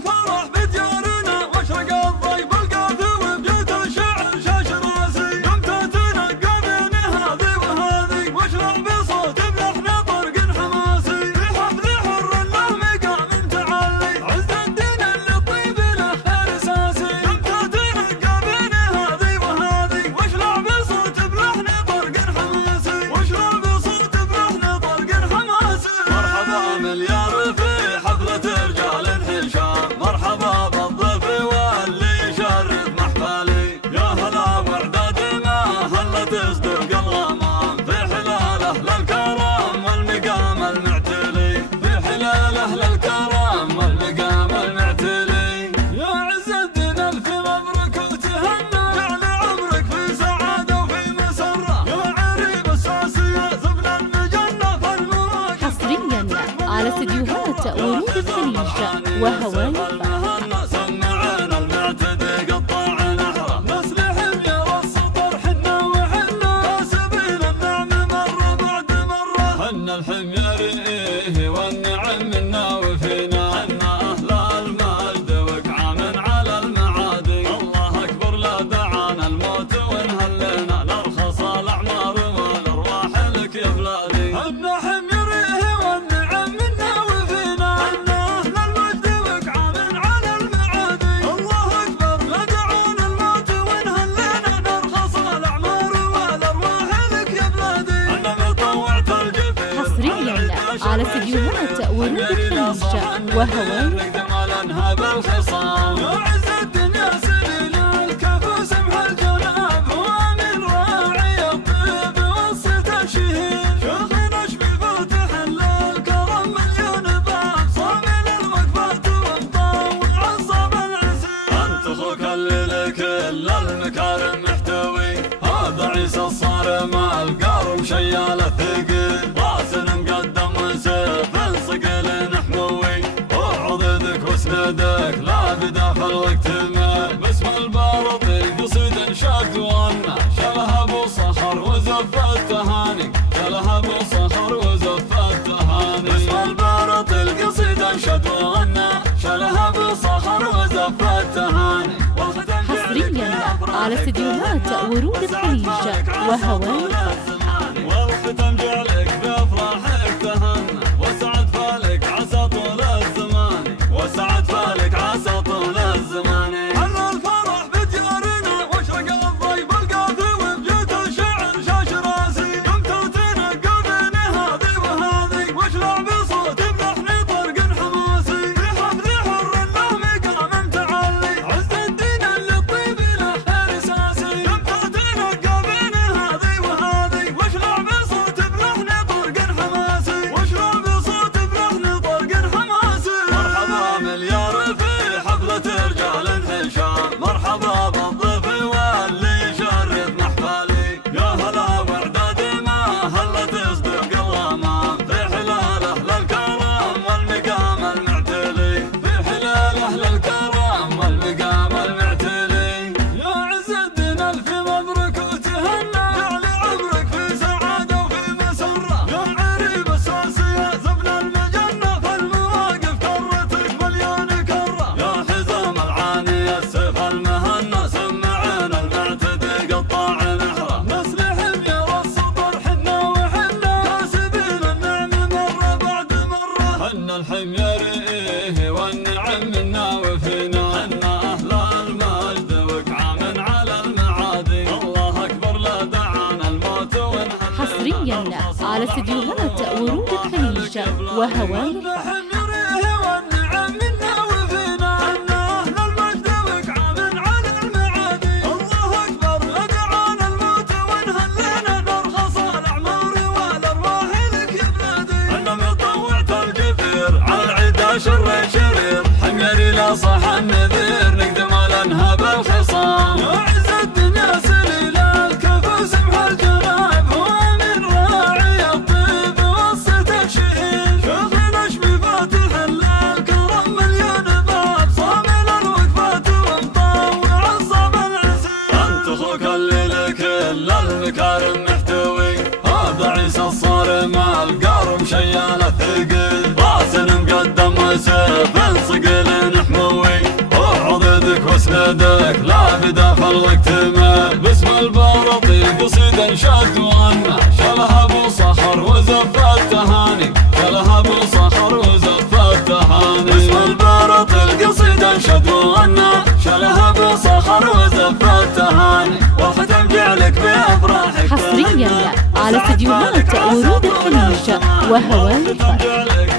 الفرح بديارنا واشرق الضيب القافي وبيوت الشعر شاش راسي قمت اتنقى بين هذي وهذي واشرح بصوت بلحن طرق حماسي في حفل حر له مقام تعلي عز الدين اللي الطيب له ارساسي قمت اتنقى بين هذي وهذي واشرح بصوت بلحن طرق حماسي واشرح بصوت بلحن طرق حماسي مرحبا مليار في حفلة رجال الحشام مرحبا بالضيف واللي يشرف محفلي يا هلا وعداد ما هلا تصدق الغمام في حلال اهل الكرم والمقام المعتلي في حلال اهل الكرم والمقام المعتلي يا عز الدين الف مبروك وتهنى جعل عمرك في سعاده وفي مسره يا عريب الساسيه زبن المجنه في المواقف حصريا على استديوهات ورود الخليج وهواي المهنا سمعنا المعتدي قطع نحره نسلحم يا رص طرحنا وحنا سبيل النعم مره بعد مره حنا الحمير والنعم منا وفينا حنا اهل المجد وكعام على المعادي الله اكبر لا دعانا الموت وانهلنا نرخص الاعمار والارواح لك يا بلادي حنا حميره والنعم منا وفينا حنا اهل المجد وكعام على المعادي الله اكبر لا دعانا الموت وانهلنا نرخص الاعمار والارواح لك يا بلادي انا مطوعت الجفير حصريا على استديوهات ورود الخليج وهواي نقدم على انهاب الخصام يا عز الدنيا سليل الكف وسمح الجناب هو من راعي الطيب وصيت الشهير شيخ نشبي فاتح الكرم مليون باب صامل الوقفات ومطوع عصاب العسير انت اخوك اللي لكل المكارم محتوي هذا عيسى الصارم القارم شيال الثقيل راسن مقدم سيف صقل نحموي وعضدك واسندك لا بدافع الوقت مال باسم البارط القصيد انشاق وانا شلها ابو صخر وزف التهاني شلها ابو صخر وزف التهاني باسم البارط القصيد انشد وانا شلها ابو صخر وزف التهاني حصريا على استديوهات ورود الخليج وهواي والختم جعلك بافراحك تهنى وسعد فالك عسى طول الزمان وسعد فالك عسى طول الزمان حل الفرح بديارنا واشرق الضيب القافي وبيوت الشعر شاش راسي قمت اتنقى بين هذي وهذي واشرع بصوت بلحن طرق حماسي في حفل حر له مقام تعلي عز الدين اللي الطيب له ارساسي قمت اتنقى بين هذي وهذي واشرع بصوت بلحن طرق حماسي واشرع بصوت بلحن طرق حماسي مرحبا مليار في حفلة رجال الحشام مرحبا بالضيف واللي يشرف محفلي يا هلا وعداد ما هلا تصدق الغمام في حلال اهل الكرم والمقام المعتلي في حلال اهل الكرم والمقام المعتلي يا عز الدين الف مبروك وتهنى جعل عمرك في سعاده وفي مسره يا عريب الساسيه زبن المجنه في المواقف كرتك مليون كره يا حزام العاني السيف المهنا سمعنا المعتدي قطع نحره نسلحم يا رص طرحنا وحنا كاسبين النعم مره بعد مره حنا الحمير والنعم منا وفينا حنا اهل المجد وكعام على المعادي الله اكبر لا دعانا الموت وانهلنا حصريا على استديوهات ورود الخليج وهواي حميره والنعم منا وفينا حنا اهل المجد وكعام على المعادي الله اكبر لا دعانا الموت وانهلنا نرخص الاعمار والارواح لك يا بلادي انا مطوعت الجفير على العدا شر شرير حميري لا صح النذير نقدم على انهاب الخصام يا عز الدنيا سليل الكف وسمح الجناب هو من راعي الطيب وصيت الشهير شيخ نشبي انشد وغنى شالها ابو صخر وزف التهاني شالها ابو صخر وزف التهاني باسم البارط القصيد انشد وغنى شالها ابو صخر وزف التهاني والختم جعلك بافراحك حصريا على استديوهات ورود الخليج وهوان الفرح.